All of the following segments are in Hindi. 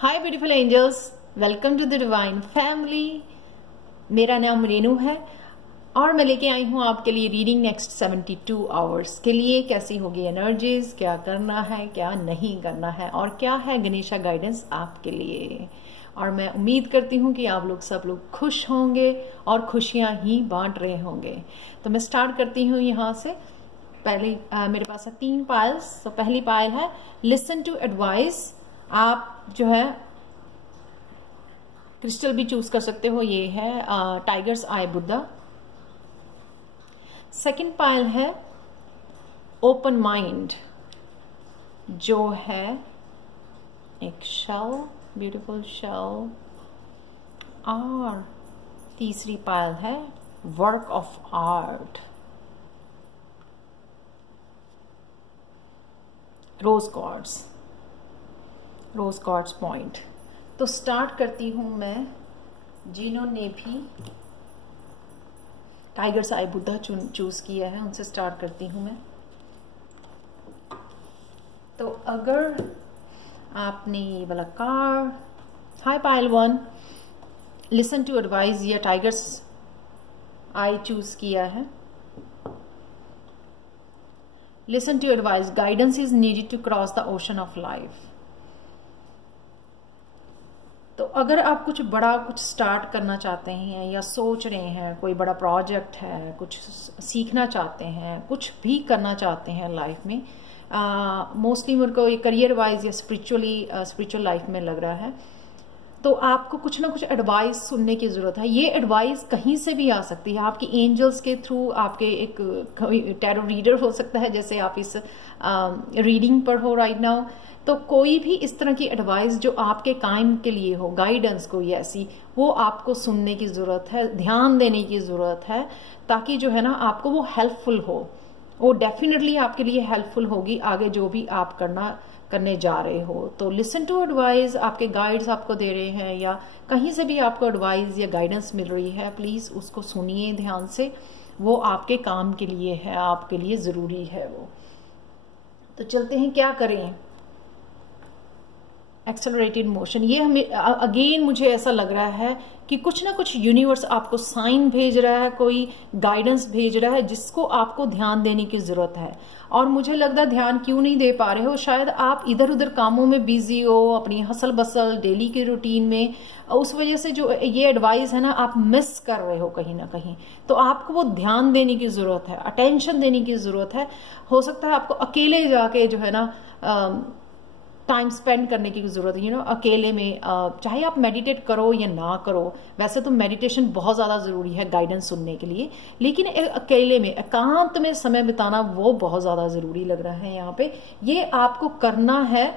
Hi beautiful angels, welcome to the divine family. मेरा नाम रेनू है और मैं लेके आई हूँ आपके लिए रीडिंग नेक्स्ट 72 आवर्स के लिए। कैसी होगी एनर्जीज, क्या करना है, क्या नहीं करना है और क्या है गणेशा गाइडेंस आपके लिए। और मैं उम्मीद करती हूँ कि आप लोग सब लोग खुश होंगे और खुशियाँ ही बांट रहे होंगे। तो मैं स्टार्ट करती हूँ यहाँ से। पहले मेरे पास है 3 पायल्स। तो पहली पायल है लिसन टू एडवाइस। आप जो है क्रिस्टल भी चूज कर सकते हो, ये है टाइगर्स आई बुद्धा। सेकंड पायल है ओपन माइंड, जो है एक शेल, ब्यूटीफुल शेल। और तीसरी पायल है work of art, rose gods point. तो स्टार्ट करती हूं मैं, जिन्होंने भी टाइगर्स आई बुद्धा चूज किया है उनसे स्टार्ट करती हूं मैं। तो अगर आपने ये वाला card high pile 1 listen to advice या टाइगर्स आई चूज किया है, listen to advice, guidance is needed to cross the ocean of life. तो अगर आप कुछ बड़ा कुछ स्टार्ट करना चाहते हैं या सोच रहे हैं, कोई बड़ा प्रोजेक्ट है, कुछ सीखना चाहते हैं, कुछ भी करना चाहते हैं लाइफ में, मोस्टली मेरे को ये करियर वाइज या स्पिरिचुअल लाइफ में लग रहा है, तो आपको कुछ ना कुछ एडवाइस सुनने की जरूरत है। ये एडवाइस कहीं से भी आ सकती है, आपकी एंजल्स के थ्रू, आपके एक टैरो रीडर हो सकता है, जैसे आप इस रीडिंग पर हो राइट नाउ। तो कोई भी इस तरह की एडवाइस जो आपके कायम के लिए हो, गाइडेंस कोई ऐसी, वो आपको सुनने की जरूरत है, ध्यान देने की जरूरत है, ताकि जो है ना आपको वो हेल्पफुल हो। वो डेफिनेटली आपके लिए हेल्पफुल होगी आगे जो भी आप करने जा रहे हो। तो लिसन टू एडवाइस, आपके गाइड्स आपको दे रहे हैं या कहीं से भी आपको एडवाइस या गाइडेंस मिल रही है, प्लीज उसको सुनिए ध्यान से। वो आपके काम के लिए है, आपके लिए जरूरी है वो। तो चलते हैं, क्या करें। एक्सेलरेटेड मोशन, ये हमें अगेन मुझे ऐसा लग रहा है कि कुछ ना कुछ यूनिवर्स आपको साइन भेज रहा है, कोई गाइडेंस भेज रहा है जिसको आपको ध्यान देने की जरूरत है। और मुझे लगता है ध्यान क्यों नहीं दे पा रहे हो, शायद आप इधर उधर कामों में बिजी हो, अपनी हसल बसल डेली की रूटीन में, उस वजह से जो ये एडवाइस है ना आप मिस कर रहे हो कहीं ना कहीं। तो आपको वो ध्यान देने की जरूरत है, अटेंशन देने की जरूरत है। हो सकता है आपको अकेले जाके जो है ना टाइम स्पेंड करने की जरूरत है, अकेले में, चाहे आप मेडिटेट करो या ना करो। वैसे तो मेडिटेशन बहुत ज्यादा जरूरी है गाइडेंस सुनने के लिए, लेकिन अकेले में एकांत में समय बिताना वो बहुत ज्यादा जरूरी लग रहा है यहाँ पे। ये आपको करना है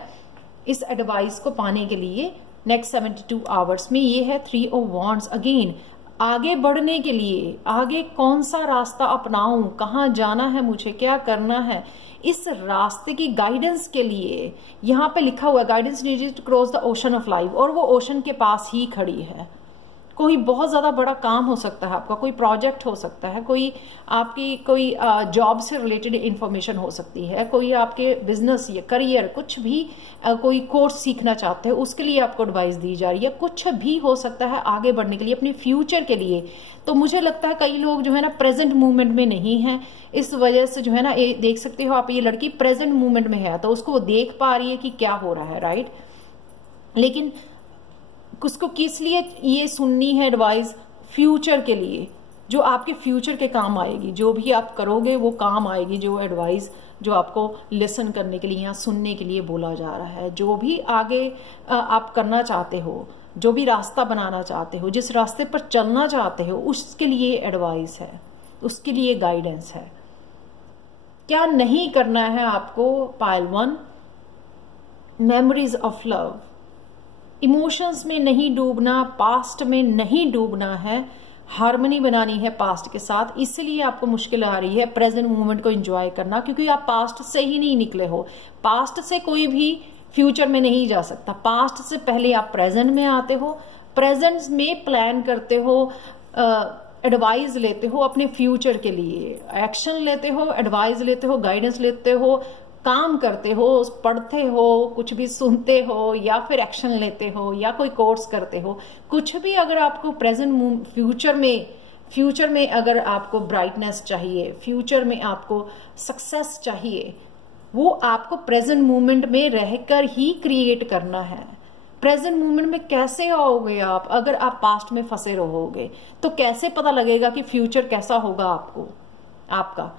इस एडवाइस को पाने के लिए नेक्स्ट 72 आवर्स में। ये है 3 ऑफ वॉन्ड्स। अगेन आगे बढ़ने के लिए, आगे कौन सा रास्ता अपनाऊं, कहाँ जाना है मुझे, क्या करना है, इस रास्ते की गाइडेंस के लिए यहाँ पे लिखा हुआ है guidance needed to cross the ocean of life. और वो ओशन के पास ही खड़ी है। कोई बहुत ज्यादा बड़ा काम हो सकता है आपका, कोई प्रोजेक्ट हो सकता है, कोई आपकी कोई जॉब से रिलेटेड इंफॉर्मेशन हो सकती है, कोई आपके बिजनेस या करियर, कुछ भी कोई कोर्स सीखना चाहते हैं उसके लिए आपको एडवाइस दी जा रही है। कुछ भी हो सकता है आगे बढ़ने के लिए, अपने फ्यूचर के लिए। तो मुझे लगता है कई लोग जो है ना प्रेजेंट मूवमेंट में नहीं है, इस वजह से जो है ना देख सकते हो आप, ये लड़की प्रेजेंट मूवमेंट में है तो उसको वो देख पा रही है कि क्या हो रहा है, राइट। लेकिन उसको किस लिए ये सुननी है एडवाइस, फ्यूचर के लिए, जो आपके फ्यूचर के काम आएगी। जो भी आप करोगे वो काम आएगी, जो एडवाइस जो आपको लिसन करने के लिए या सुनने के लिए बोला जा रहा है। जो भी आगे आप करना चाहते हो, जो भी रास्ता बनाना चाहते हो, जिस रास्ते पर चलना चाहते हो, उसके लिए एडवाइस है, उसके लिए गाइडेंस है। क्या नहीं करना है आपको, पायल 1 मेमोरीज ऑफ लव। इमोशंस में नहीं डूबना, पास्ट में नहीं डूबना है, हार्मनी बनानी है पास्ट के साथ। इसलिए आपको मुश्किल आ रही है प्रेजेंट मोमेंट को एंजॉय करना, क्योंकि आप पास्ट से ही नहीं निकले हो। पास्ट से कोई भी फ्यूचर में नहीं जा सकता। पास्ट से पहले आप प्रेजेंट में आते हो, प्रेजेंट में प्लान करते हो, एडवाइस लेते हो अपने फ्यूचर के लिए, एक्शन लेते हो, एडवाइस लेते हो, गाइडेंस लेते हो, काम करते हो, पढ़ते हो, कुछ भी सुनते हो, या फिर एक्शन लेते हो, या कोई कोर्स करते हो, कुछ भी अगर आपको प्रेजेंट फ्यूचर में अगर आपको ब्राइटनेस चाहिए, फ्यूचर में आपको सक्सेस चाहिए, वो आपको प्रेजेंट मोमेंट में रहकर ही क्रिएट करना है। प्रेजेंट मोमेंट में कैसे आओगे आप अगर आप पास्ट में फंसे रहोगे? तो कैसे पता लगेगा कि फ्यूचर कैसा होगा आपका?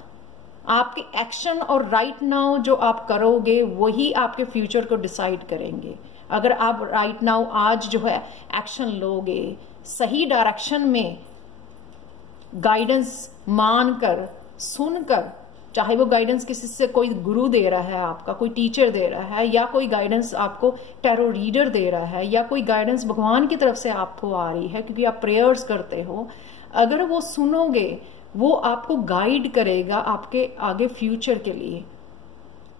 आपके एक्शन और राइट नाउ जो आप करोगे वही आपके फ्यूचर को डिसाइड करेंगे। अगर आप राइट नाउ आज जो है एक्शन लोगे, सही डायरेक्शन में गाइडेंस मानकर, सुनकर, चाहे वो गाइडेंस किसी से कोई गुरु दे रहा है, आपका कोई टीचर दे रहा है, या कोई गाइडेंस आपको टैरो रीडर दे रहा है, या कोई गाइडेंस भगवान की तरफ से आपको आ रही है क्योंकि आप प्रेयर्स करते हो, अगर वो सुनोगे वो आपको गाइड करेगा आपके आगे फ्यूचर के लिए।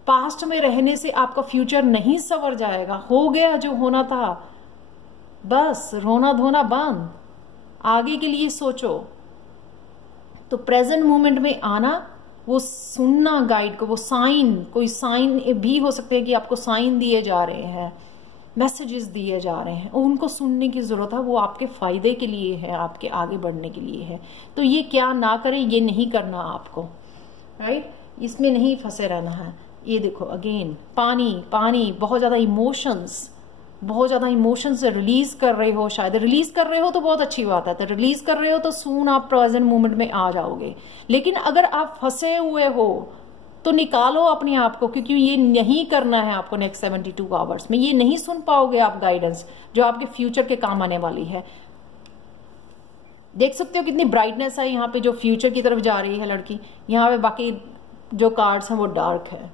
पास्ट में रहने से आपका फ्यूचर नहीं संवर जाएगा। हो गया जो होना था, बस रोना धोना बंद, आगे के लिए सोचो। तो प्रेजेंट मोमेंट में आना, वो सुनना गाइड को, वो साइन, कोई साइन भी हो सकते हैं कि आपको साइन दिए जा रहे हैं, मैसेजेस दिए जा रहे हैं, उनको सुनने की जरूरत है। वो आपके फायदे के लिए है, आपके आगे बढ़ने के लिए है। तो ये क्या ना करें, ये नहीं करना आपको, राइट? इसमें नहीं फंसे रहना है। ये देखो अगेन, पानी बहुत ज्यादा इमोशंस से रिलीज कर रहे हो। शायद रिलीज कर रहे हो तो बहुत अच्छी बात है, तो रिलीज कर रहे हो तो सून आप प्रेजेंट मोमेंट में आ जाओगे। लेकिन अगर आप फंसे हुए हो तो निकालो अपने आप को, क्योंकि ये नहीं करना है आपको नेक्स्ट 72 आवर्स में। ये नहीं सुन पाओगे आप गाइडेंस जो आपके फ्यूचर के काम आने वाली है। देख सकते हो कितनी ब्राइटनेस है यहाँ पे, जो फ्यूचर की तरफ जा रही है लड़की। यहाँ पे बाकी जो कार्ड्स हैं वो डार्क है।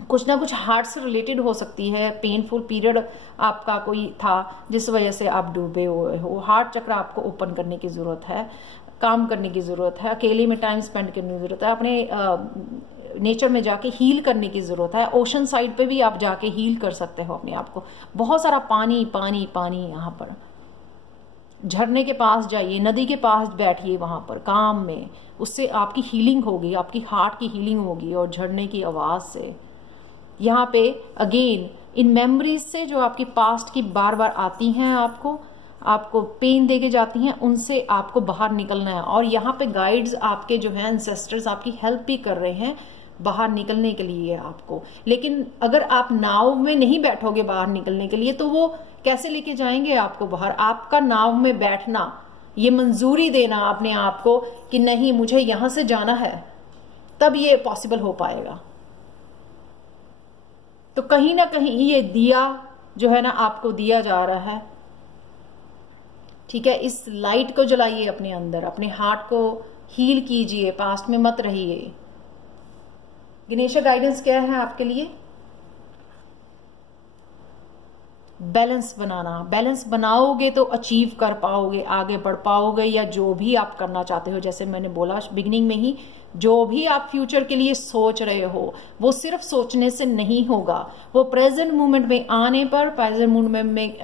कुछ ना कुछ हार्ट से रिलेटेड हो सकती है, पेनफुल पीरियड आपका कोई था जिस वजह से आप डूबे हुए हो। हार्ट चक्र आपको ओपन करने की जरूरत है, काम करने की जरूरत है, अकेले में टाइम स्पेंड करने की जरूरत है, अपने नेचर में जाके हील करने की जरूरत है। ओशन साइड पे भी आप जाके हील कर सकते हो अपने आप को। बहुत सारा पानी पानी पानी, यहाँ पर झरने के पास जाइए, नदी के पास बैठिए, वहां पर काम में, उससे आपकी हीलिंग होगी, आपकी हार्ट की हीलिंग होगी। और झरने की आवाज से यहाँ पे अगेन इन मेमोरीज से जो आपकी पास्ट की बार बार आती हैं, आपको पेन देके जाती हैं, उनसे आपको बाहर निकलना है। और यहाँ पे गाइड्स आपके जो हैं, एंसेस्टर्स आपकी हेल्प भी कर रहे हैं बाहर निकलने के लिए आपको। लेकिन अगर आप नाव में नहीं बैठोगे बाहर निकलने के लिए, तो वो कैसे लेके जाएंगे आपको बाहर? आपका नाव में बैठना, ये मंजूरी देना अपने आप को कि नहीं मुझे यहां से जाना है, तब ये पॉसिबल हो पाएगा। तो कहीं ना कहीं ये दिया जो है ना आपको दिया जा रहा है, ठीक है? इस लाइट को जलाइए अपने अंदर, अपने हार्ट को हील कीजिए, पास्ट में मत रहिए। गणेश गाइडेंस क्या है आपके लिए? बैलेंस बनाना। बैलेंस बनाओगे तो अचीव कर पाओगे, आगे बढ़ पाओगे, या जो भी आप करना चाहते हो। जैसे मैंने बोला बिगिनिंग में ही, जो भी आप फ्यूचर के लिए सोच रहे हो वो सिर्फ सोचने से नहीं होगा, वो प्रेजेंट मोमेंट में आने पर, प्रेजेंट मोमेंट में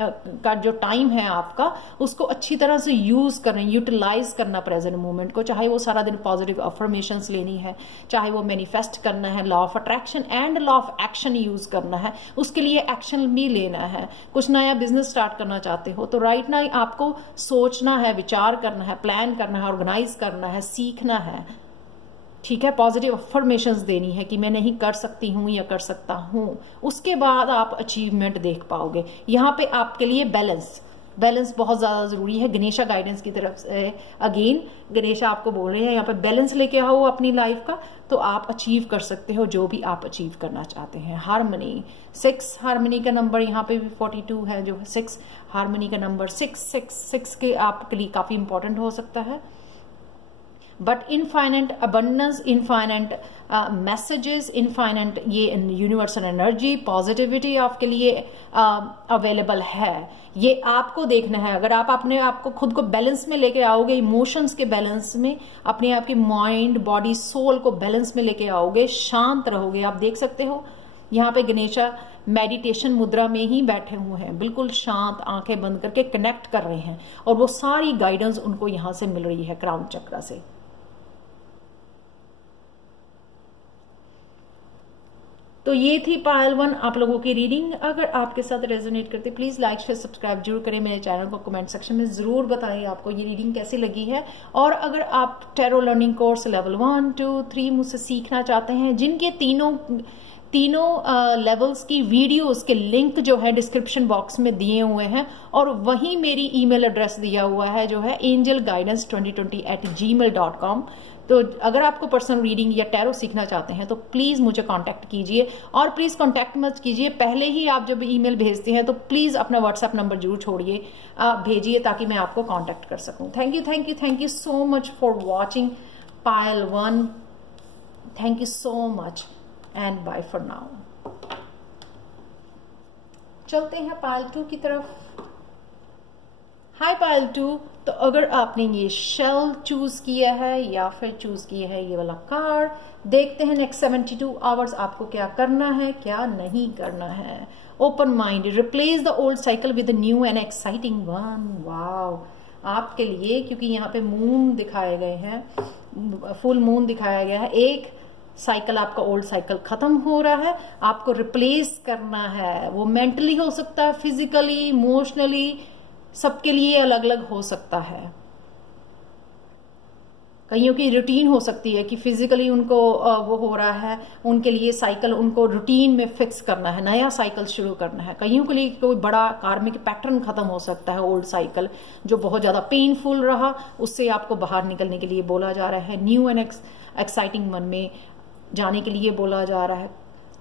का जो टाइम है आपका, उसको अच्छी तरह से यूज करना, यूटिलाइज करना प्रेजेंट मोमेंट को। चाहे वो सारा दिन पॉजिटिव अफर्मेशंस लेनी है, चाहे वो मैनिफेस्ट करना है, law of attraction and law of action use करना है, उसके लिए एक्शन भी लेना है। कुछ नया बिजनेस स्टार्ट करना चाहते हो तो राइट नाउ आपको सोचना है, विचार करना है, प्लान करना है, ऑर्गेनाइज करना है, सीखना है, ठीक है? पॉजिटिव अफर्मेशंस देनी है कि मैं नहीं कर सकती हूं या कर सकता हूं। उसके बाद आप अचीवमेंट देख पाओगे। यहाँ पे आपके लिए बैलेंस बहुत ज्यादा जरूरी है। गणेशा गाइडेंस की तरफ से अगेन गणेशा आपको बोल रहे हैं यहाँ पे बैलेंस लेके आओ अपनी लाइफ का, तो आप अचीव कर सकते हो जो भी आप अचीव करना चाहते हैं। हार्मनी 6, हार्मनी का नंबर यहाँ पे भी 42 है, जो 6 हार्मनी का नंबर 6 के आपके लिए काफी इंपॉर्टेंट हो सकता है। But infinite abundance, infinite messages, infinite ये यूनिवर्सल एनर्जी, पॉजिटिविटी आपके लिए अवेलेबल है। ये आपको देखना है। अगर आप अपने आप को खुद को बैलेंस में लेके आओगे, इमोशंस के बैलेंस में, अपने आप के माइंड बॉडी सोल को बैलेंस में लेके आओगे, शांत रहोगे। आप देख सकते हो यहाँ पे गणेशा मेडिटेशन मुद्रा में ही बैठे हुए हैं, बिल्कुल शांत, आंखें बंद करके कनेक्ट कर रहे हैं, और वो सारी गाइडेंस उनको यहां से मिल रही है क्राउन चक्र से। तो ये थी पायल 1 आप लोगों की रीडिंग। अगर आपके साथ रेजोनेट करते प्लीज लाइक शेयर सब्सक्राइब जरूर करें मेरे चैनल को। कमेंट सेक्शन में जरूर बताएं आपको ये रीडिंग कैसी लगी है। और अगर आप टैरो लर्निंग कोर्स लेवल 1, 2, 3 मुझसे सीखना चाहते हैं, जिनके तीनों लेवल्स की वीडियोस के लिंक जो है डिस्क्रिप्शन बॉक्स में दिए हुए हैं, और वहीं मेरी ईमेल एड्रेस दिया हुआ है जो है angelguidance2020@gmail.com। तो अगर आपको पर्सनल रीडिंग या टैरो सीखना चाहते हैं तो प्लीज मुझे कांटेक्ट कीजिए। और प्लीज कांटेक्ट मत कीजिए, पहले ही आप जब ईमेल भेजते हैं तो प्लीज अपना व्हाट्सएप नंबर जरूर छोड़िए, भेजिए, ताकि मैं आपको कांटेक्ट कर सकूं। Thank you so much for watching pile 1। Thank you so much and bye for now. चलते हैं पायल 2 की तरफ। हाय पायल 2, तो अगर आपने ये शेल चूज किया है या फिर चूज किया है ये वाला कार्ड, देखते हैं नेक्स्ट 72 आवर्स आपको क्या करना है, क्या नहीं करना है। Open mind, replace the old cycle with new and exciting one. Wow, आपके लिए, क्योंकि यहाँ पे मून दिखाए गए हैं, फुल मून दिखाया गया है, एक साइकिल आपका ओल्ड साइकिल खत्म हो रहा है, आपको रिप्लेस करना है। वो मेंटली हो सकता है, फिजिकली, इमोशनली, सबके लिए अलग अलग हो सकता है। कईयों की रूटीन हो सकती है कि फिजिकली उनको वो हो रहा है, उनके लिए साइकिल उनको रूटीन में फिक्स करना है, नया साइकिल शुरू करना है। कईयों के लिए कोई बड़ा कार्मिक पैटर्न खत्म हो सकता है, ओल्ड साइकिल जो बहुत ज्यादा पेनफुल रहा, उससे आपको बाहर निकलने के लिए बोला जा रहा है, न्यू एंड एक्साइटिंग मन में जाने के लिए बोला जा रहा है।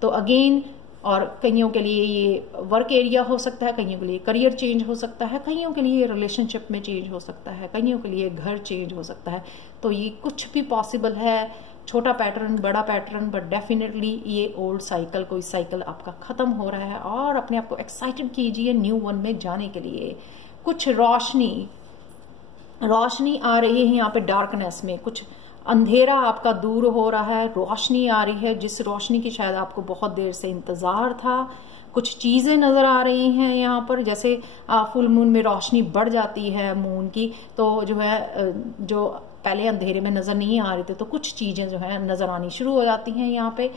तो अगेन, और कईयों के लिए ये वर्क एरिया हो सकता है, कईयों के लिए करियर चेंज हो सकता है, कईयों के लिए रिलेशनशिप में चेंज हो सकता है, कईयों के लिए घर चेंज हो सकता है। तो ये कुछ भी पॉसिबल है, छोटा पैटर्न, बड़ा पैटर्न, बट डेफिनेटली ये ओल्ड साइकिल, कोई साइकिल आपका खत्म हो रहा है। और अपने आप को एक्साइटेड कीजिए न्यू वन में जाने के लिए। कुछ रोशनी आ रही है यहाँ पे, डार्कनेस में कुछ अंधेरा आपका दूर हो रहा है, रोशनी आ रही है, जिस रोशनी की शायद आपको बहुत देर से इंतजार था। कुछ चीजें नजर आ रही हैं यहाँ पर, जैसे फुल मून में रोशनी बढ़ जाती है मून की, तो जो है जो पहले अंधेरे में नजर नहीं आ रहे थे, तो कुछ चीजें जो है नजर आनी शुरू हो जाती हैं यहाँ पे।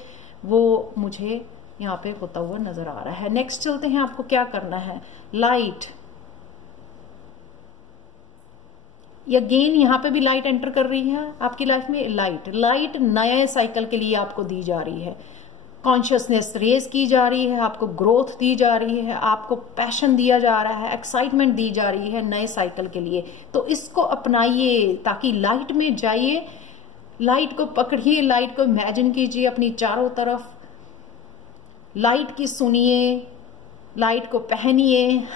वो मुझे यहाँ पे होता हुआ नजर आ रहा है। नेक्स्ट चलते हैं, आपको क्या करना है। लाइट, अगेन यहाँ पे भी लाइट एंटर कर रही है आपकी लाइफ में। लाइट नए साइकिल के लिए आपको दी जा रही है, कॉन्शियसनेस रेज की जा रही है, आपको ग्रोथ दी जा रही है, आपको पैशन दिया जा रहा है, एक्साइटमेंट दी जा रही है नए साइकिल के लिए। तो इसको अपनाइए, ताकि लाइट में जाइए, लाइट को पकड़िए, लाइट को इमेजिन कीजिए अपनी चारों तरफ, लाइट की सुनिए, लाइट को पहनिए।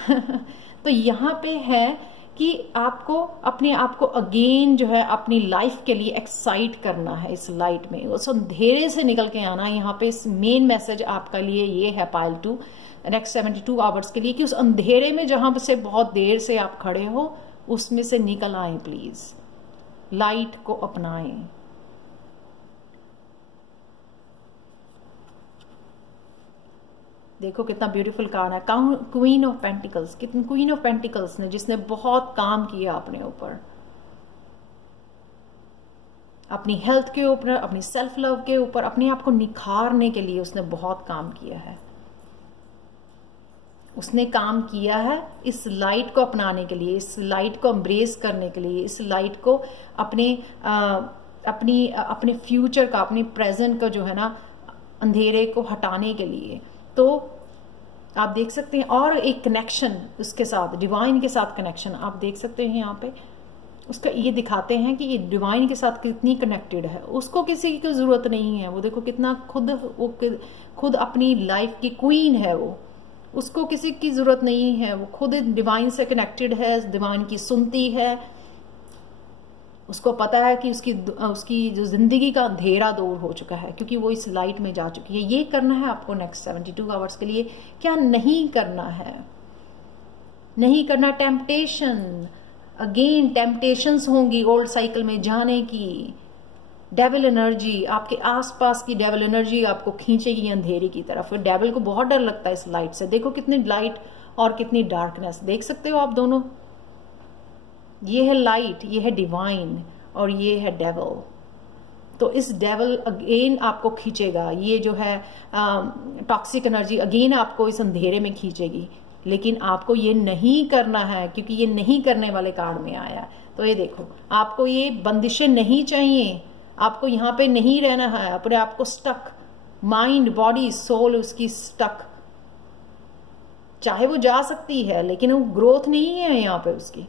तो यहाँ पे है कि आपको अपने आप को अगेन जो है अपनी लाइफ के लिए एक्साइट करना है इस लाइट में, उस अंधेरे से निकल के आना। यहाँ पे इस मेन मैसेज आपका लिए ये है पायल 2 नेक्स्ट 72 आवर्स के लिए, कि उस अंधेरे में जहां से बहुत देर से आप खड़े हो, उसमें से निकल आए प्लीज, लाइट को अपनाएं। देखो कितना ब्यूटीफुल कार्ड है, क्वीन ऑफ पेंटिकल्स। कितनी क्वीन ऑफ पेंटिकल्स ने, जिसने बहुत काम किया अपने ऊपर, अपनी हेल्थ के ऊपर, अपनी सेल्फ लव के ऊपर, अपने आप को निखारने के लिए उसने बहुत काम किया है। उसने काम किया है इस लाइट को अपनाने के लिए, इस लाइट को एम्ब्रेस करने के लिए, इस लाइट को अपने फ्यूचर का, अपने प्रेजेंट का जो है ना अंधेरे को हटाने के लिए। तो आप देख सकते हैं, और एक कनेक्शन उसके साथ, डिवाइन के साथ कनेक्शन आप देख सकते हैं यहाँ पे। उसका ये दिखाते हैं कि ये डिवाइन के साथ कितनी कनेक्टेड है, उसको किसी की जरूरत नहीं है। वो देखो कितना खुद अपनी लाइफ की क्वीन है, वो उसको किसी की जरूरत नहीं है, वो खुद डिवाइन से कनेक्टेड है, डिवाइन की सुनती है। उसको पता है कि उसकी जो जिंदगी का अंधेरा दूर हो चुका है, क्योंकि वो इस लाइट में जा चुकी है। ये करना है आपको नेक्स्ट 72 आवर्स के लिए। क्या नहीं करना है, नहीं करना टेम्पटेशन। अगेन टेम्पटेशंस होंगी ओल्ड साइकिल में जाने की। डेविल एनर्जी, आपके आसपास की डेविल एनर्जी आपको खींचेगी अंधेरे की तरफ। डेविल को बहुत डर लगता है इस लाइट से। देखो कितनी लाइट और कितनी डार्कनेस, देख सकते हो आप दोनों। ये है लाइट, ये है डिवाइन, और ये है डेविल। तो इस डेवल अगेन आपको खींचेगा, ये जो है टॉक्सिक एनर्जी अगेन आपको इस अंधेरे में खींचेगी। लेकिन आपको ये नहीं करना है, क्योंकि ये नहीं करने वाले कार्ड में आया। तो ये देखो, आपको ये बंदिशें नहीं चाहिए, आपको यहाँ पे नहीं रहना है, अपने आप को स्टक, माइंड बॉडी सोल उसकी स्टक। चाहे वो जा सकती है लेकिन वो ग्रोथ नहीं है यहाँ पे उसकी।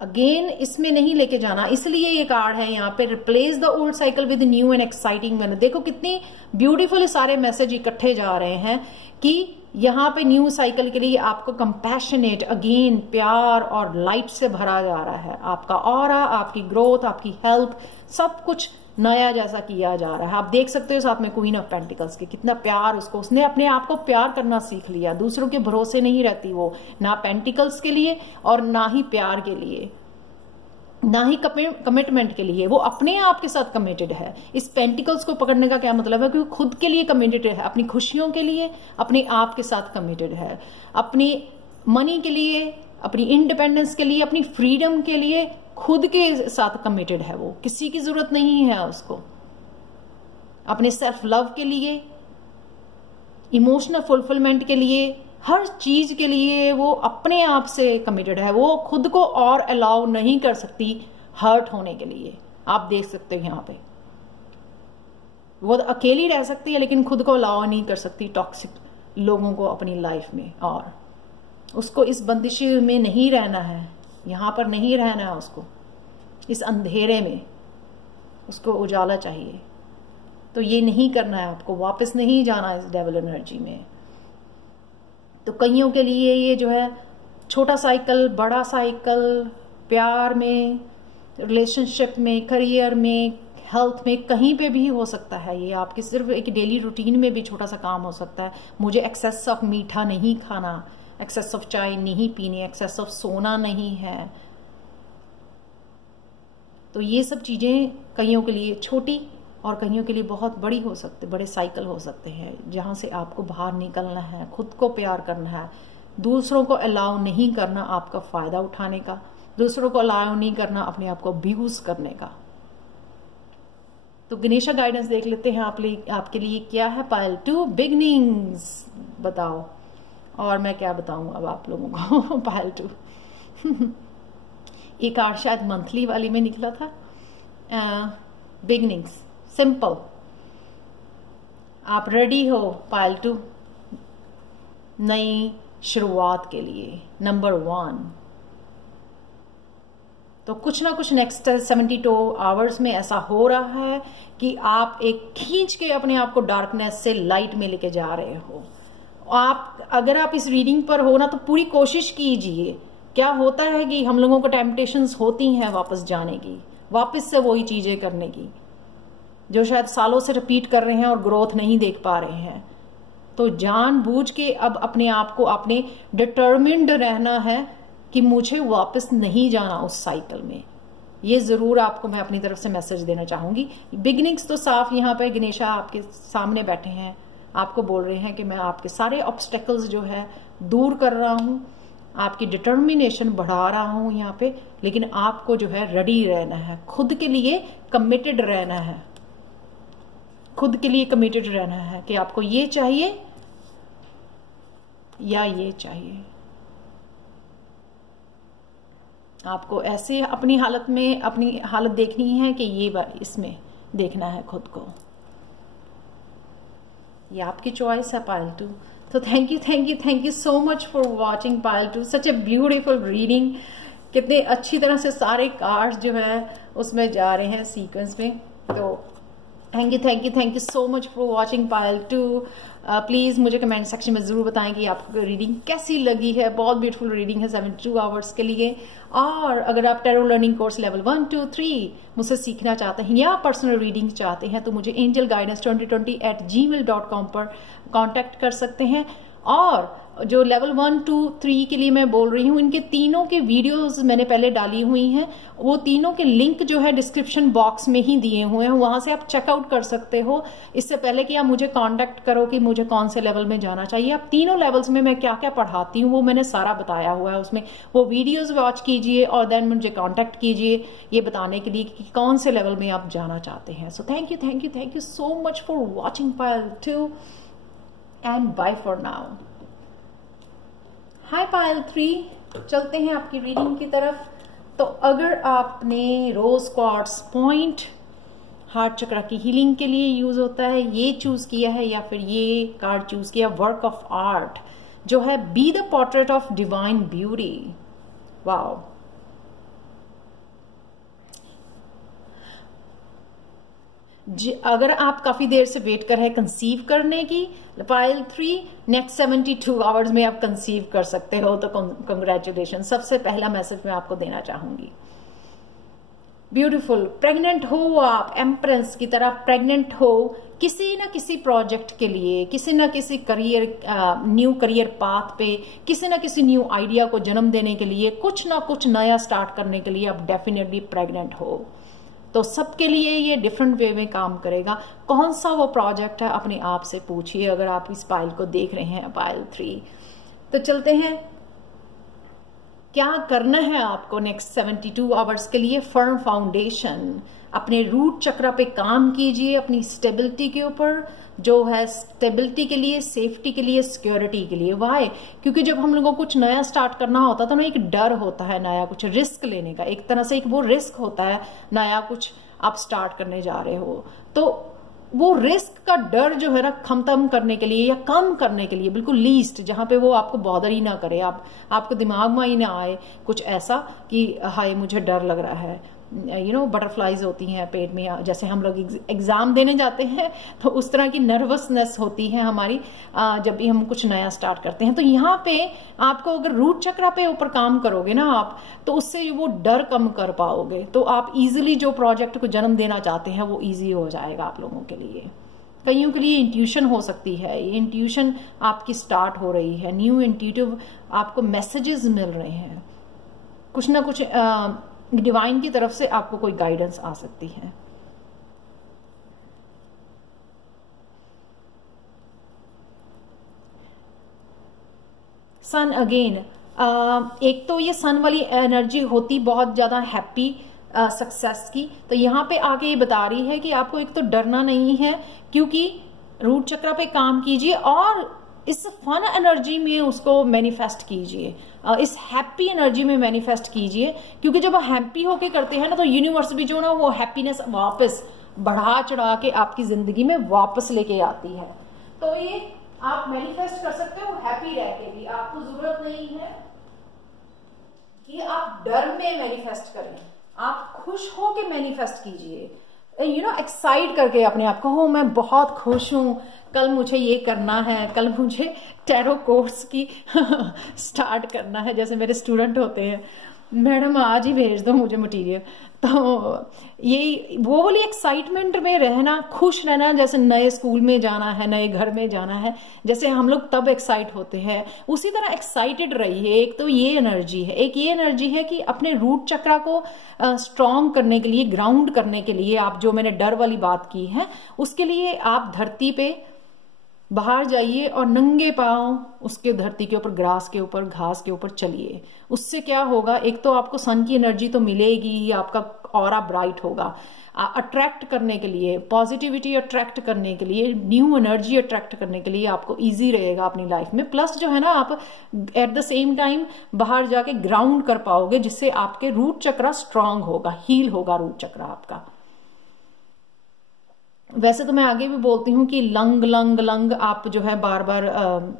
अगेन इसमें नहीं लेके जाना, इसलिए ये कार्ड है यहाँ पे, replace the old cycle with new and exciting manner. देखो कितनी ब्यूटीफुल सारे मैसेज इकट्ठे जा रहे हैं कि यहाँ पे न्यू साइकिल के लिए आपको कंपैशनेट, अगेन प्यार और लाइट से भरा जा रहा है। आपका ऑरा, आपकी ग्रोथ, आपकी हेल्थ, सब कुछ नया जैसा किया जा रहा है। आप देख सकते हो साथ में क्वीन ऑफ पेंटिकल्स के, कितना प्यार उसने अपने आप को प्यार करना सीख लिया। दूसरों के भरोसे नहीं रहती वो, ना पेंटिकल्स के लिए और ना ही प्यार के लिए, ना ही कमिटमेंट के लिए। वो अपने आप के साथ कमिटेड है। इस पेंटिकल्स को पकड़ने का क्या मतलब है कि वो खुद के लिए कमिटेड है, अपनी खुशियों के लिए, अपने आप के साथ कमिटेड है, अपनी मनी के लिए, अपनी इंडिपेंडेंस के लिए, अपनी फ्रीडम के लिए खुद के साथ कमिटेड है। वो किसी की जरूरत नहीं है उसको। अपने सेल्फ लव के लिए, इमोशनल फुलफिलमेंट के लिए, हर चीज के लिए वो अपने आप से कमिटेड है। वो खुद को और अलाउ नहीं कर सकती हर्ट होने के लिए। आप देख सकते हो यहाँ पे वो अकेली रह सकती है लेकिन खुद को अलाउ नहीं कर सकती टॉक्सिक लोगों को अपनी लाइफ में। और उसको इस बंदिश में नहीं रहना है, यहाँ पर नहीं रहना है उसको, इस अंधेरे में उसको उजाला चाहिए। तो ये नहीं करना है आपको, वापस नहीं जाना इस डेविल एनर्जी में। तो कईयों के लिए ये जो है छोटा साइकिल, बड़ा साइकिल, प्यार में, रिलेशनशिप में, करियर में, हेल्थ में, कहीं पे भी हो सकता है। ये आपकी सिर्फ एक डेली रूटीन में भी छोटा सा काम हो सकता है। मुझे एक्सेस ऑफ मीठा नहीं खाना, एक्सेस ऑफ चाय नहीं पीनी, एक्सेस ऑफ सोना नहीं है। तो ये सब चीजें कईयों के लिए छोटी और कईयों के लिए बहुत बड़ी हो सकते, बड़े साइकिल हो सकते हैं, जहां से आपको बाहर निकलना है, खुद को प्यार करना है, दूसरों को अलाउ नहीं करना आपका फायदा उठाने का, दूसरों को अलाउ नहीं करना अपने आप को अब्यूज करने का। तो गणेशा गाइडेंस देख लेते हैं आपके लिए क्या है। पाइल 2 बिगनिंग्स बताओ, और मैं क्या बताऊं अब आप लोगों को। पाइल 2 ये कार्ड शायद मंथली वाली में निकला था। Beginnings, simple. आप रेडी हो पाइल 2 नई शुरुआत के लिए, नंबर 1। तो कुछ ना कुछ नेक्स्ट 72 आवर्स में ऐसा हो रहा है कि आप एक खींच के अपने आप को डार्कनेस से लाइट में लेके जा रहे हो। अगर आप इस रीडिंग पर हो ना तो पूरी कोशिश कीजिए। क्या होता है कि हम लोगों को टेम्पटेशंस होती हैं वापस जाने की, वापस से वही चीजें करने की जो शायद सालों से रिपीट कर रहे हैं और ग्रोथ नहीं देख पा रहे हैं। तो जानबूझ के अब अपने आप को आपने डिटर्मिन्ड रहना है कि मुझे वापस नहीं जाना उस साइकिल में। ये जरूर आपको मैं अपनी तरफ से मैसेज देना चाहूंगी। बिगिनिंग्स तो साफ यहाँ पे गणेशा आपके सामने बैठे हैं, आपको बोल रहे हैं कि मैं आपके सारे ऑब्स्टेकल्स जो है दूर कर रहा हूं, आपकी डिटर्मिनेशन बढ़ा रहा हूं यहाँ पे। लेकिन आपको जो है रेडी रहना है, खुद के लिए कमिटेड रहना है, खुद के लिए कमिटेड रहना है कि आपको ये चाहिए या ये चाहिए। आपको ऐसे अपनी हालत देखनी है कि ये इसमें देखना है खुद को। ये आपकी चॉइस है पाइल 2। तो thank you so much for watching pile 2। Such a beautiful reading. कितने अच्छी तरह से सारे कार्ड्स जो है उसमें जा रहे हैं सीक्वेंस में। तो thank you so much for watching pile 2। Please मुझे कमेंट सेक्शन में जरूर बताएं कि आपको रीडिंग कैसी लगी है। बहुत ब्यूटीफुल रीडिंग है 72 आवर्स के लिए। और अगर आप टैरो लर्निंग कोर्स लेवल 1, 2, 3 मुझसे सीखना चाहते हैं या पर्सनल रीडिंग चाहते हैं तो मुझे एंजल गाइडेंस 2020@gmail.com पर कांटेक्ट कर सकते हैं। और जो लेवल 1, 2, 3 के लिए मैं बोल रही हूँ, इनके तीनों के वीडियोस मैंने पहले डाली हुई हैं। वो तीनों के लिंक जो है डिस्क्रिप्शन बॉक्स में ही दिए हुए हैं, वहां से आप चेकआउट कर सकते हो इससे पहले कि आप मुझे कांटेक्ट करो कि मुझे कौन से लेवल में जाना चाहिए। आप तीनों लेवल्स में मैं क्या क्या पढ़ाती हूँ वो मैंने सारा बताया हुआ है उसमें। वो वीडियोज वॉच कीजिए और देन मुझे कॉन्टेक्ट कीजिए ये बताने के लिए कि कौन से लेवल में आप जाना चाहते हैं। So thank you so much for watching Payal 2 and bye for now. Hi Payal 3, चलते हैं आपकी रीडिंग की तरफ। तो अगर आपने रोज क्वार्ट्स पॉइंट हार्ट चक्र की हीलिंग के लिए यूज होता है ये चूज किया है, या फिर ये कार्ड चूज किया वर्क ऑफ आर्ट जो है be the portrait of divine beauty. Wow, अगर आप काफी देर से वेट कर रहे हैं कंसीव करने की, पायल 3 नेक्स्ट 72 आवर्स में आप कंसीव कर सकते हो, तो कंग्रेचुलेशन। सबसे पहला मैसेज मैं आपको देना चाहूंगी। ब्यूटीफुल, प्रेग्नेंट हो आप, एम्प्रेस की तरह प्रेग्नेंट हो किसी ना किसी प्रोजेक्ट के लिए, किसी ना किसी करियर, न्यू करियर पाथ पे, किसी ना किसी न्यू आइडिया को जन्म देने के लिए, कुछ ना कुछ नया स्टार्ट करने के लिए आप डेफिनेटली प्रेग्नेंट हो। तो सबके लिए ये डिफरेंट वे में काम करेगा। कौन सा वो प्रोजेक्ट है अपने आप से पूछिए अगर आप इस पायल को देख रहे हैं, पायल 3। तो चलते हैं, क्या करना है आपको नेक्स्ट 72 आवर्स के लिए। फर्म फाउंडेशन, अपने रूट चक्र पे काम कीजिए, अपनी स्टेबिलिटी के ऊपर, जो है स्टेबिलिटी के लिए, सेफ्टी के लिए, सिक्योरिटी के लिए। वाई? क्योंकि जब हम लोगों को कुछ नया स्टार्ट करना होता है तो ना एक डर होता है नया कुछ रिस्क लेने का, एक तरह से एक वो रिस्क होता है नया कुछ आप स्टार्ट करने जा रहे हो। तो वो रिस्क का डर जो है ना खत्म करने के लिए या कम करने के लिए, बिल्कुल लीस्ट, जहां पे वो आपको बॉदर ही ना करे, आपको दिमाग में ही ना आए कुछ ऐसा कि हाय मुझे डर लग रहा है। बटरफ्लाइज होती हैं पेट में, जैसे हम लोग एग्जाम देने जाते हैं तो उस तरह की नर्वसनेस होती है हमारी जब भी हम कुछ नया स्टार्ट करते हैं। तो यहाँ पे आपको अगर रूट चक्र पे ऊपर काम करोगे ना आप, तो उससे वो डर कम कर पाओगे, तो आप इजीली जो प्रोजेक्ट को जन्म देना चाहते हैं वो इजी हो जाएगा आप लोगों के लिए। कईयों के लिए इंट्यूशन हो सकती है, ये इंट्यूशन आपकी स्टार्ट हो रही है, न्यू इंट्यूटिव आपको मैसेजेस मिल रहे हैं, कुछ ना कुछ डिवाइन की तरफ से आपको कोई गाइडेंस आ सकती है। सन अगेन, एक तो ये सन वाली एनर्जी होती बहुत ज्यादा हैप्पी सक्सेस की, तो यहाँ पे आके ये बता रही है कि आपको एक तो डरना नहीं है, क्योंकि रूट चक्र पे काम कीजिए और इस फन एनर्जी में उसको मैनिफेस्ट कीजिए, इस हैप्पी एनर्जी में मैनिफेस्ट कीजिए, क्योंकि जब हैप्पी होके करते हैं ना तो यूनिवर्स भी जो ना वो हैप्पीनेस वापस बढ़ा चढ़ा के आपकी जिंदगी में वापस लेके आती है। तो ये आप मैनिफेस्ट कर सकते हो हैप्पी रह के भी, आपको जरूरत नहीं है कि आप डर में मैनिफेस्ट करें, आप खुश हो के मैनिफेस्ट कीजिए, एक्साइट करके अपने आप को, हो मैं बहुत खुश हूं, कल मुझे ये करना है, कल मुझे टैरो कोर्स की स्टार्ट करना है। जैसे मेरे स्टूडेंट होते हैं, मैडम आज ही भेज दो मुझे मटेरियल, तो यही वो वाली एक्साइटमेंट में रहना, खुश रहना, जैसे नए स्कूल में जाना है, नए घर में जाना है, जैसे हम लोग तब एक्साइट होते हैं, उसी तरह एक्साइटेड रहिए। एक तो ये एनर्जी है, एक ये एनर्जी है कि अपने रूट चक्र को स्ट्रॉन्ग करने के लिए, ग्राउंड करने के लिए, आप जो मैंने डर वाली बात की है उसके लिए आप धरती पे बाहर जाइए और नंगे पांव उसके धरती के ऊपर, ग्रास के ऊपर, घास के ऊपर चलिए। उससे क्या होगा, एक तो आपको सन की एनर्जी तो मिलेगी, आपका ऑरा ब्राइट होगा, अट्रैक्ट करने के लिए, पॉजिटिविटी अट्रैक्ट करने के लिए, न्यू एनर्जी अट्रैक्ट करने के लिए आपको इजी रहेगा अपनी लाइफ में। प्लस जो है ना आप एट द सेम टाइम बाहर जाके ग्राउंड कर पाओगे, जिससे आपके रूट चक्र स्ट्रांग होगा, हील होगा रूट चक्र आपका। वैसे तो मैं आगे भी बोलती हूँ कि लंग लंग लंग आप जो है बार बार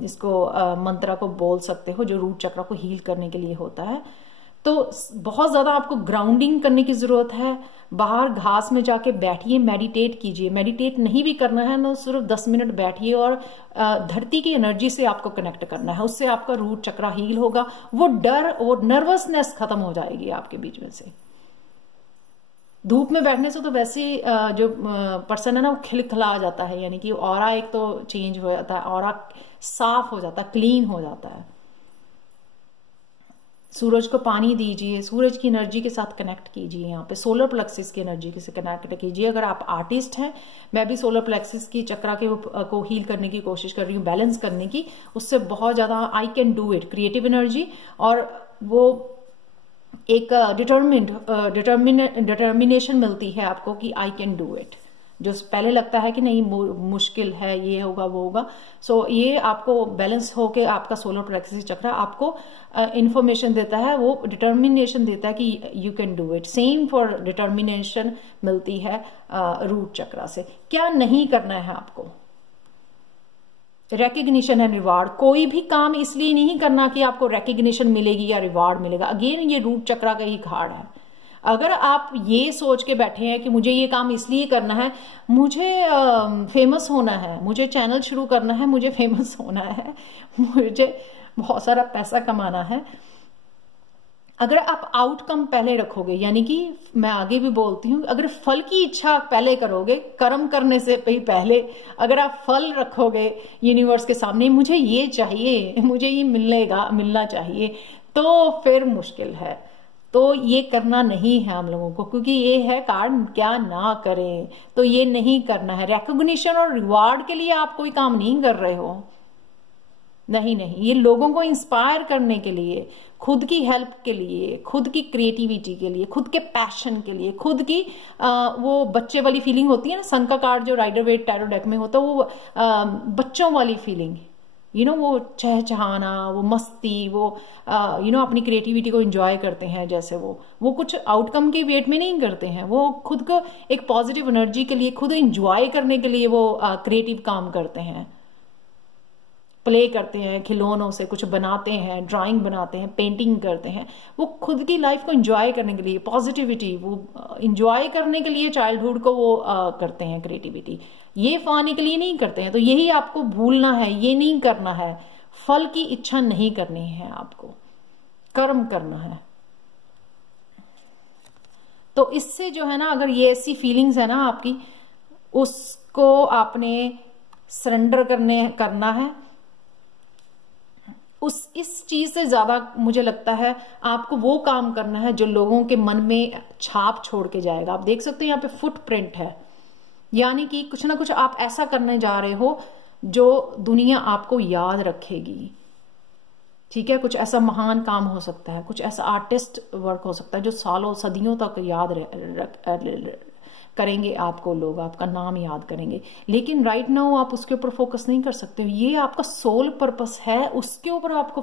इसको मंत्रा को बोल सकते हो, जो रूट चक्र को हील करने के लिए होता है। तो बहुत ज्यादा आपको ग्राउंडिंग करने की जरूरत है। बाहर घास में जाके बैठिए, मेडिटेट कीजिए। मेडिटेट नहीं भी करना है ना, सिर्फ 10 मिनट बैठिए और धरती की एनर्जी से आपको कनेक्ट करना है, उससे आपका रूट चक्र हील होगा, वो डर और नर्वसनेस खत्म हो जाएगी आपके बीच में से। धूप में बैठने से तो वैसे जो पर्सन है ना वो खिलखिला जाता है, यानी कि ऑरा एक तो चेंज हो जाता है, ऑरा साफ हो जाता है, क्लीन हो जाता है। सूरज को पानी दीजिए, सूरज की एनर्जी के साथ कनेक्ट कीजिए, यहाँ पे सोलर प्लेक्सिस की एनर्जी से कनेक्ट कीजिए। अगर आप आर्टिस्ट हैं, मैं भी सोलर प्लेक्सिस की चक्रा को हील करने की कोशिश कर रही हूँ, बैलेंस करने की, उससे बहुत ज्यादा I can do it, creative energy, और वो एक डिटर्मिनेशन मिलती है आपको कि आई कैन डू इट। जो पहले लगता है कि नहीं मुश्किल है, ये होगा वो होगा, सो ये आपको बैलेंस होके आपका सोलर प्लेक्सिस चक्र आपको इंफॉर्मेशन देता है, वो डिटर्मिनेशन देता है कि you can do it. Same for determination मिलती है रूट चक्र से। क्या नहीं करना है आपको? Recognition and reward. कोई भी काम इसलिए नहीं करना कि आपको रिकग्निशन मिलेगी या रिवार्ड मिलेगा। अगेन ये रूट चक्र का ही कार्ड है। अगर आप ये सोच के बैठे हैं कि मुझे ये काम इसलिए करना है, मुझे फेमस होना है, मुझे चैनल शुरू करना है, मुझे फेमस होना है, मुझे बहुत सारा पैसा कमाना है, अगर आप आउटकम पहले रखोगे, यानी कि मैं आगे भी बोलती हूँ, अगर फल की इच्छा पहले करोगे, कर्म करने से पहले अगर आप फल रखोगे यूनिवर्स के सामने, मुझे ये चाहिए, मुझे ये मिलना चाहिए, तो फिर मुश्किल है। तो ये करना नहीं है हम लोगों को, क्योंकि ये है कार्ड क्या ना करें, तो ये नहीं करना है। रिकॉग्निशन और रिवार्ड के लिए आप कोई काम नहीं कर रहे हो, नहीं, ये लोगों को इंस्पायर करने के लिए, खुद की हेल्प के लिए, खुद की क्रिएटिविटी के लिए, खुद के पैशन के लिए, खुद की वो बच्चे वाली फीलिंग होती है ना, सन का कार्ड जो राइडर वेट टैरो डेक में होता है, वो बच्चों वाली फीलिंग, वो चहचहाना, वो मस्ती, वो अपनी क्रिएटिविटी को एंजॉय करते हैं। जैसे वो कुछ आउटकम के वेट में नहीं करते हैं, वो खुद को एक पॉजिटिव एनर्जी के लिए, खुद एंजॉय करने के लिए वो क्रिएटिव काम करते हैं, प्ले करते हैं, खिलौनों से कुछ बनाते हैं, ड्राइंग बनाते हैं, पेंटिंग करते हैं। वो खुद की लाइफ को एंजॉय करने के लिए, पॉजिटिविटी, वो एंजॉय करने के लिए चाइल्डहुड को वो करते हैं क्रिएटिविटी, ये पाने के लिए नहीं करते हैं। तो यही आपको भूलना है, ये नहीं करना है, फल की इच्छा नहीं करनी है, आपको कर्म करना है। तो इससे जो है ना, अगर ये ऐसी फीलिंग्स है ना आपकी, उसको आपने सरेंडर करना है। इस चीज से ज्यादा मुझे लगता है आपको वो काम करना है जो लोगों के मन में छाप छोड़ के जाएगा। आप देख सकते हैं यहाँ पे फुटप्रिंट है, यानी कि कुछ ना कुछ आप ऐसा करने जा रहे हो जो दुनिया आपको याद रखेगी। ठीक है, कुछ ऐसा महान काम हो सकता है, कुछ ऐसा आर्टिस्ट वर्क हो सकता है जो सालों सदियों तक याद करेंगे, आपको लोग आपका नाम याद करेंगे। लेकिन राइट नाउ आप उसके ऊपर फोकस नहीं कर सकते हो। ये आपका सोल पर्पस है, उसके ऊपर आपको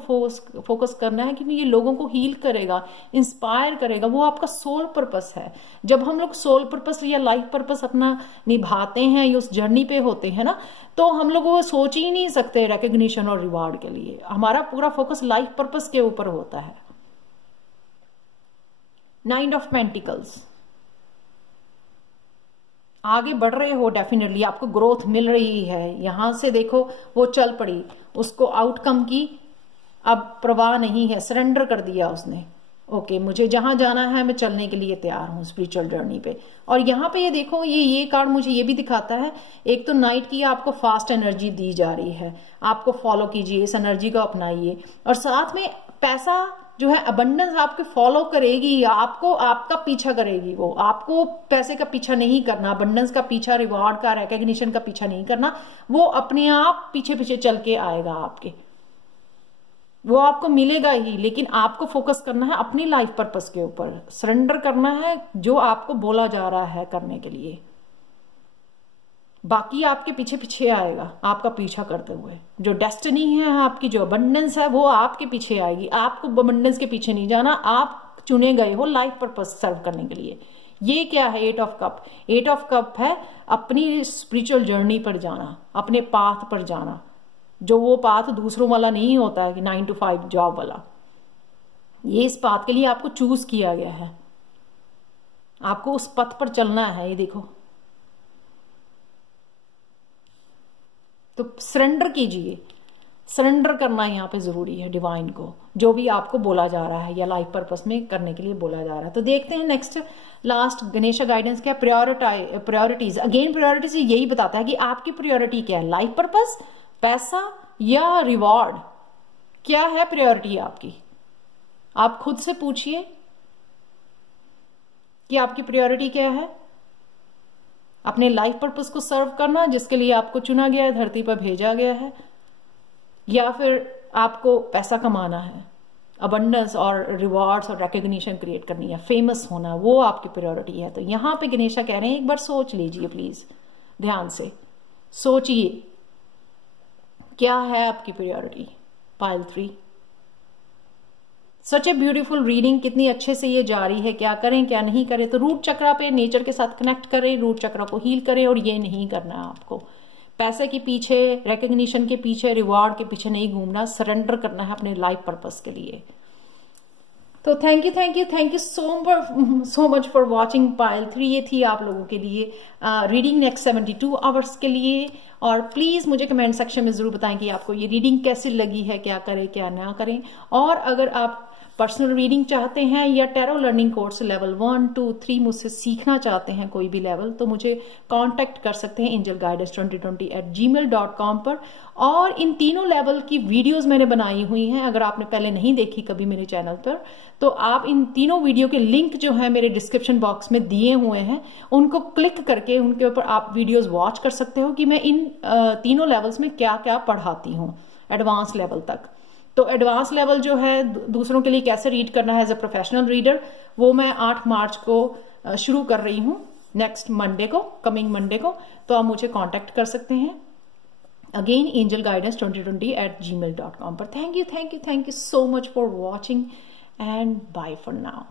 फोकस करना है, क्योंकि ये लोगों को हील करेगा, इंस्पायर करेगा, वो आपका सोल पर्पस है। जब हम लोग सोल पर्पस या लाइफ पर्पस अपना निभाते हैं, या उस जर्नी पे होते हैं ना, तो हम लोग वो सोच ही नहीं सकते रिकॉग्निशन और रिवार्ड के लिए। हमारा पूरा फोकस लाइफ पर्पस के ऊपर होता है। 9 ऑफ पेंटिकल्स, आगे बढ़ रहे हो, डेफिनेटली आपको ग्रोथ मिल रही है। यहां से देखो वो चल पड़ी, उसको आउटकम की अब परवाह नहीं है, सरेंडर कर दिया उसने। ओके, मुझे जहां जाना है मैं चलने के लिए तैयार हूं स्पिरिचुअल जर्नी पे। और यहाँ पे ये देखो, ये कार्ड मुझे ये भी दिखाता है, एक तो नाइट की आपको फास्ट एनर्जी दी जा रही है, आपको फॉलो कीजिए, इस एनर्जी को अपनाइए। और साथ में पैसा जो है, अबंडेंस आपके फॉलो करेगी, आपको आपका पीछा करेगी। वो आपको पैसे का पीछा नहीं करना, अबंडेंस का पीछा, रिवार्ड का, रिकॉग्निशन का पीछा नहीं करना, वो अपने आप पीछे पीछे चल के आएगा आपके, वो आपको मिलेगा ही। लेकिन आपको फोकस करना है अपनी लाइफ पर्पस के ऊपर, सरेंडर करना है जो आपको बोला जा रहा है करने के लिए। बाकी आपके पीछे पीछे आएगा, आपका पीछा करते हुए। जो डेस्टिनी है आपकी, जो अबंडेंस है, वो आपके पीछे आएगी। आपको अबंडेंस के पीछे नहीं जाना, आप चुने गए हो लाइफ पर्पस सर्व करने के लिए। ये क्या है? 8 ऑफ कप। 8 ऑफ कप है अपनी स्पिरिचुअल जर्नी पर जाना, अपने पाथ पर जाना, जो वो पाथ दूसरों वाला नहीं होता है कि 9 to 5 जॉब वाला। ये इस पाथ के लिए आपको चूज किया गया है, आपको उस पथ पर चलना है। ये देखो, तो सरेंडर कीजिए, सरेंडर करना यहाँ पे जरूरी है डिवाइन को, जो भी आपको बोला जा रहा है या लाइफ पर्पस में करने के लिए बोला जा रहा है। तो देखते हैं नेक्स्ट लास्ट गणेशा गाइडेंस क्या, प्रायोरिटीज। अगेन प्रायोरिटीज यही बताता है कि आपकी प्रायोरिटी क्या है, लाइफ पर्पस, पैसा या रिवॉर्ड, क्या है प्रायोरिटी आपकी। आप खुद से पूछिए कि आपकी प्रायोरिटी क्या है। अपने लाइफ पर्पस को सर्व करना जिसके लिए आपको चुना गया है, धरती पर भेजा गया है, या फिर आपको पैसा कमाना है, अबंडेंस और रिवॉर्ड्स और रिकॉग्निशन क्रिएट करनी है, फेमस होना, वो आपकी प्रायोरिटी है। तो यहां पे गणेशा कह रहे हैं एक बार सोच लीजिए, प्लीज ध्यान से सोचिए क्या है आपकी priority. Pile 3 such a beautiful reading, कितनी अच्छे से ये जा रही है, क्या करें क्या नहीं करें। तो रूट चक्रा पे नेचर के साथ कनेक्ट करें, रूट चक्रा को हील करें, और ये नहीं करना है आपको पैसे के पीछे, रिकॉग्निशन के पीछे, रिवॉर्ड के पीछे नहीं घूमना, सरेंडर करना है अपने लाइफ पर्पस के लिए। तो thank you so much for watching pile 3। ये थी आप लोगों के लिए रीडिंग नेक्स्ट 72 आवर्स के लिए। और प्लीज मुझे कमेंट सेक्शन में जरूर बताएं कि आपको ये रीडिंग कैसी लगी है, क्या करें क्या ना करें। और अगर आप पर्सनल रीडिंग चाहते हैं या टैरो लर्निंग कोर्स लेवल 1, 2, 3 मुझसे सीखना चाहते हैं कोई भी लेवल, तो मुझे कांटेक्ट कर सकते हैं angelguidance2020@gmail.com पर। और इन तीनों लेवल की वीडियोस मैंने बनाई हुई हैं, अगर आपने पहले नहीं देखी कभी मेरे चैनल पर, तो आप इन तीनों वीडियो के लिंक जो है मेरे डिस्क्रिप्शन बॉक्स में दिए हुए हैं, उनको क्लिक करके उनके ऊपर आप वीडियोस वॉच कर सकते हो कि मैं इन तीनों लेवल्स में क्या क्या पढ़ाती हूँ एडवांस लेवल तक। तो एडवांस लेवल जो है दूसरों के लिए कैसे रीड करना है एज अ प्रोफेशनल रीडर, वो मैं 8 मार्च को शुरू कर रही हूँ, नेक्स्ट मंडे को, कमिंग मंडे को। तो आप मुझे कांटेक्ट कर सकते हैं अगेन angelguidance2020@gmail.com पर। Thank you so much for watching and bye for now.